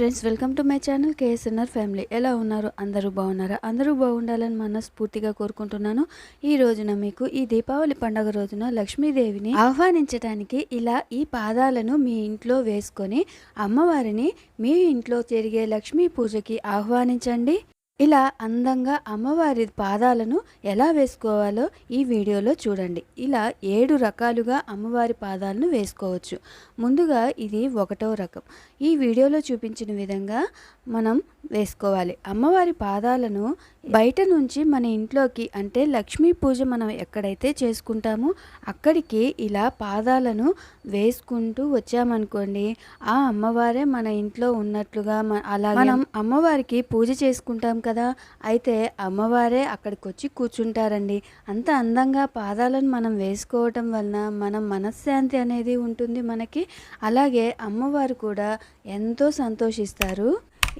Friends, welcome to my channel KSNR family. ఎలా ఉన్నారు? అందరూ బాగున్నారా? అందరూ బాగుండాలని మనస్ఫూర్తిగా కోరుకుంటున్నాను. ఈ రోజున మీకు ఈ దీపావళి పండుగ రోజున లక్ష్మీదేవిని ఆహ్వానించడానికి ఇలా ఈ పాదాలను మీ ఇంట్లో వేసుకొని అమ్మవారిని మీ ఇంట్లో జరిగే లక్ష్మీ పూజకి ఆహ్వానించండి. ఇలా అందంగా అమ్మవారి పాదాలను ఎలా వేసుకోవాలో ఈ వీడియోలో చూడండి. ఇలా 7 రకాలుగా అమ్మవారి పాదాలను వేసుకోవచ్చు. ముందుగా ఇది 1వ రకం. ఈ వీడియోలో చూపించిన విధంగా మనం వేసుకోవాలి. అమ్మవారి పాదాలను బయట నుంచి మన ఇంట్లోకి, అంటే లక్ష్మీ పూజ మనం ఎక్కడైతే చేసుకుంటామో అక్కడికి ఇలా పాదాలను వేసుకుంటూ వచ్చామనుకోండి, ఆ అమ్మవారే మన ఇంట్లో ఉన్నట్లుగా. అలా మనం అమ్మవారికి పూజ చేసుకుంటాం కదా, అయితే అమ్మవారే అక్కడికి వచ్చి కూర్చుంటారండి. అంత అందంగా పాదాలను మనం వేసుకోవటం వలన మనం మనశ్శాంతి అనేది ఉంటుంది మనకి. అలాగే అమ్మవారు కూడా ఎంతో సంతోషిస్తారు.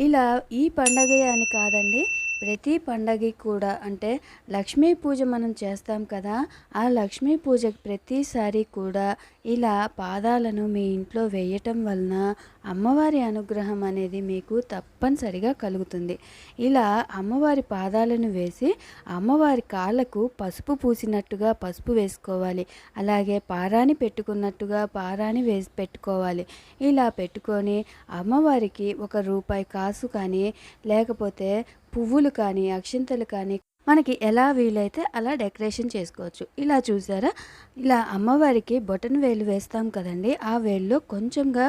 ఇలా ఈ పండగ అని కాదండి, ప్రతి పండగకి కూడా, అంటే లక్ష్మీ పూజ మనం చేస్తాం కదా, ఆ లక్ష్మీ పూజకి ప్రతిసారి కూడా ఇలా పాదాలను మీ ఇంట్లో వేయటం వలన అమ్మవారి అనుగ్రహం అనేది మీకు తప్పనిసరిగా కలుగుతుంది. ఇలా అమ్మవారి పాదాలను వేసి అమ్మవారి కాళ్ళకు పసుపు పూసినట్టుగా పసుపు వేసుకోవాలి. అలాగే పారాని పెట్టుకున్నట్టుగా పారాని వేసి పెట్టుకోవాలి. ఇలా పెట్టుకొని అమ్మవారికి ₹1 కాసు కానీ, లేకపోతే పువ్వులు కానీ, అక్షింతలు కానీ, మనకి ఎలా వీలైతే అలా డెకరేషన్ చేసుకోవచ్చు. ఇలా చూసారా, ఇలా అమ్మవారికి బొటన్ వేలు వేస్తాం కదండి, ఆ వేల్లో కొంచెంగా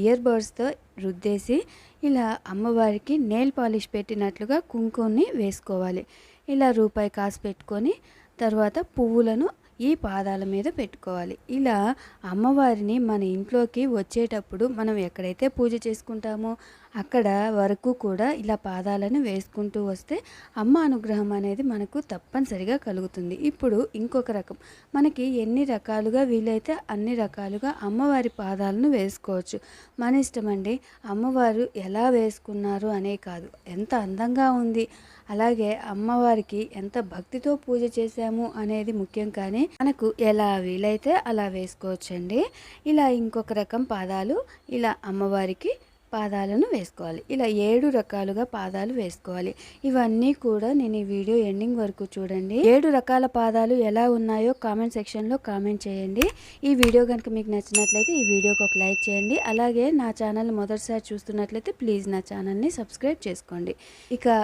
ఇయర్ బడ్స్తో రుద్దేసి ఇలా అమ్మవారికి నెయిల్ పాలిష్ పెట్టినట్లుగా కుంకుమని వేసుకోవాలి. ఇలా ₹1 కాసు పెట్టుకొని తర్వాత పువ్వులను ఈ పాదాల మీద పెట్టుకోవాలి. ఇలా అమ్మవారిని మన ఇంట్లోకి వచ్చేటప్పుడు మనం ఎక్కడైతే పూజ చేసుకుంటామో అక్కడ వరకు కూడా ఇలా పాదాలను వేసుకుంటూ వస్తే అమ్మ అనుగ్రహం అనేది మనకు తప్పనిసరిగా కలుగుతుంది. ఇప్పుడు ఇంకొక రకం, మనకి ఎన్ని రకాలుగా వీలైతే అన్ని రకాలుగా అమ్మవారి పాదాలను వేసుకోవచ్చు. మన ఇష్టం అండి. అమ్మవారు ఎలా వేసుకున్నారు అనే కాదు, ఎంత అందంగా ఉంది, అలాగే అమ్మవారికి ఎంత భక్తితో పూజ చేశాము అనేది ముఖ్యం. కానీ మనకు ఎలా వీలైతే అలా వేసుకోవచ్చండి. ఇలా ఇంకొక రకం పాదాలు, ఇలా అమ్మవారికి పాదాలను వేసుకోవాలి. ఇలా 7 రకాలుగా పాదాలు వేసుకోవాలి. ఇవన్నీ కూడా నేను ఈ వీడియో ఎండింగ్ వరకు చూడండి. 7 రకాల పాదాలు ఎలా ఉన్నాయో కామెంట్ సెక్షన్లో కామెంట్ చేయండి. ఈ వీడియో కనుక మీకు నచ్చినట్లయితే ఈ వీడియోకి ఒక లైక్ చేయండి. అలాగే నా ఛానల్ మొదటిసారి చూస్తున్నట్లయితే ప్లీజ్ నా ఛానల్ని సబ్స్క్రైబ్ చేసుకోండి. ఇక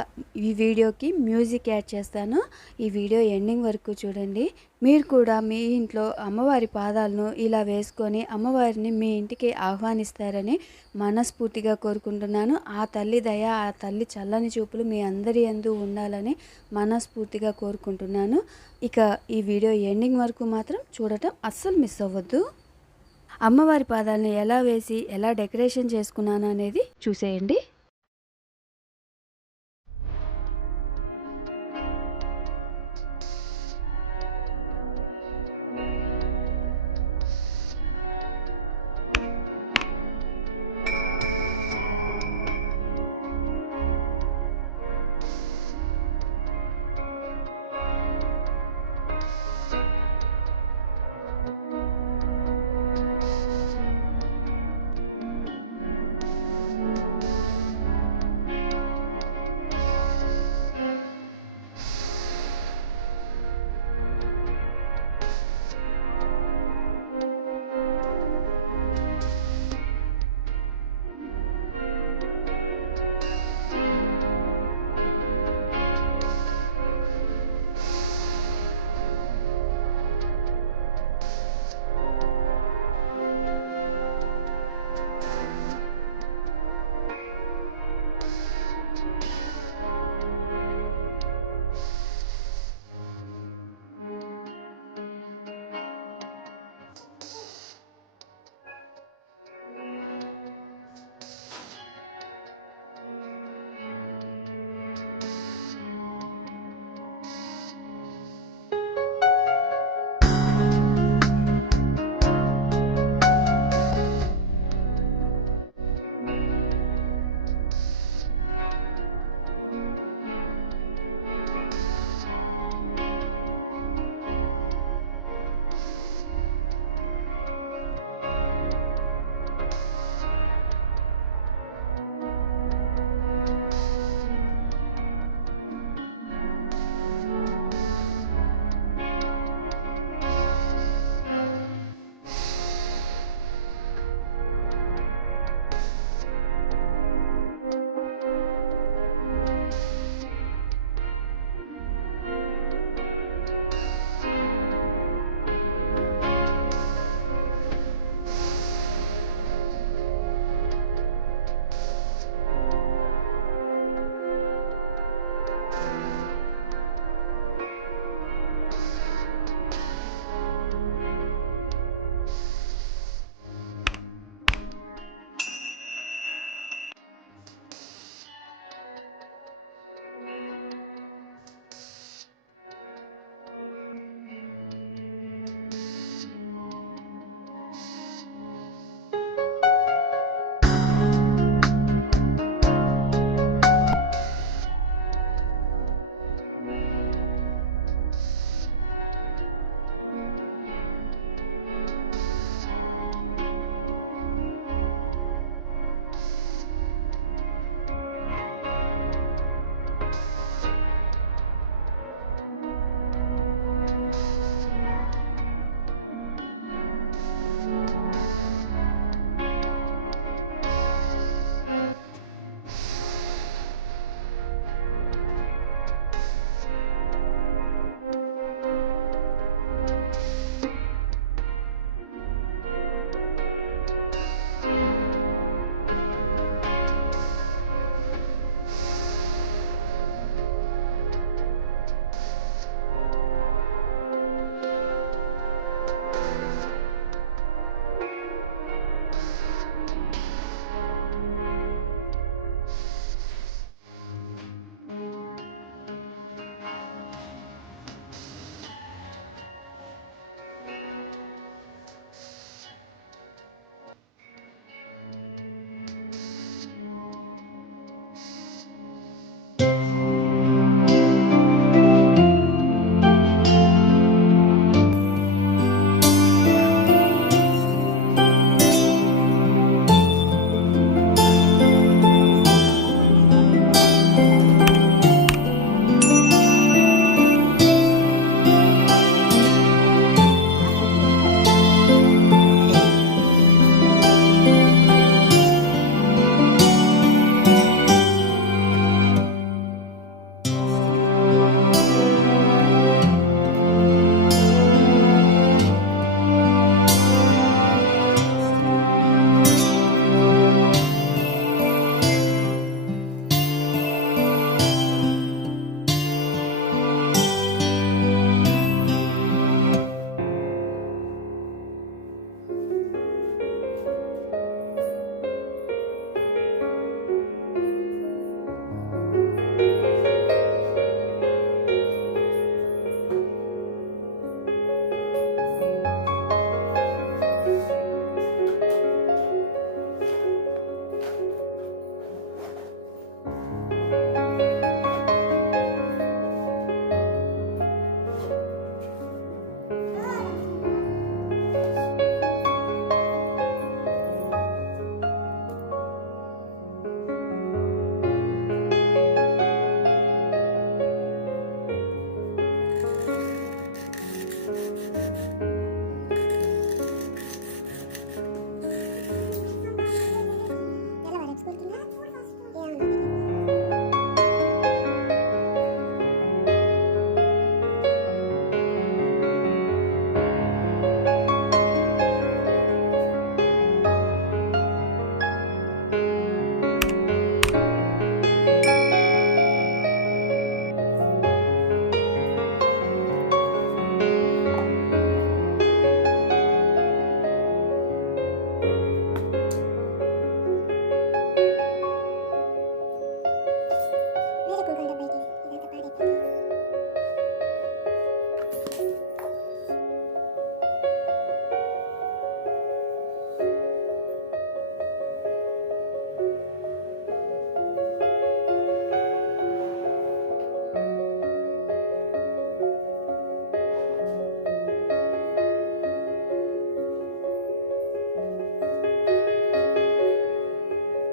ఈ వీడియోకి మ్యూజిక్ యాడ్ చేస్తాను. ఈ వీడియో ఎండింగ్ వరకు చూడండి. మీరు కూడా మీ ఇంట్లో అమ్మవారి పాదాలను ఇలా వేసుకొని అమ్మవారిని మీ ఇంటికి ఆహ్వానిస్తారని మనస్ఫూర్తిగా కోరుకుంటున్నాను. ఆ తల్లి దయ, ఆ తల్లి చల్లని చూపులు మీ అందరి యందు ఉండాలని మనస్ఫూర్తిగా కోరుకుంటున్నాను. ఇక ఈ వీడియో ఎండింగ్ వరకు మాత్రం చూడటం అస్సలు మిస్ అవ్వద్దు. అమ్మవారి పాదాలను ఎలా వేసి ఎలా డెకరేషన్ చేసుకున్నాను అనేది చూసేయండి.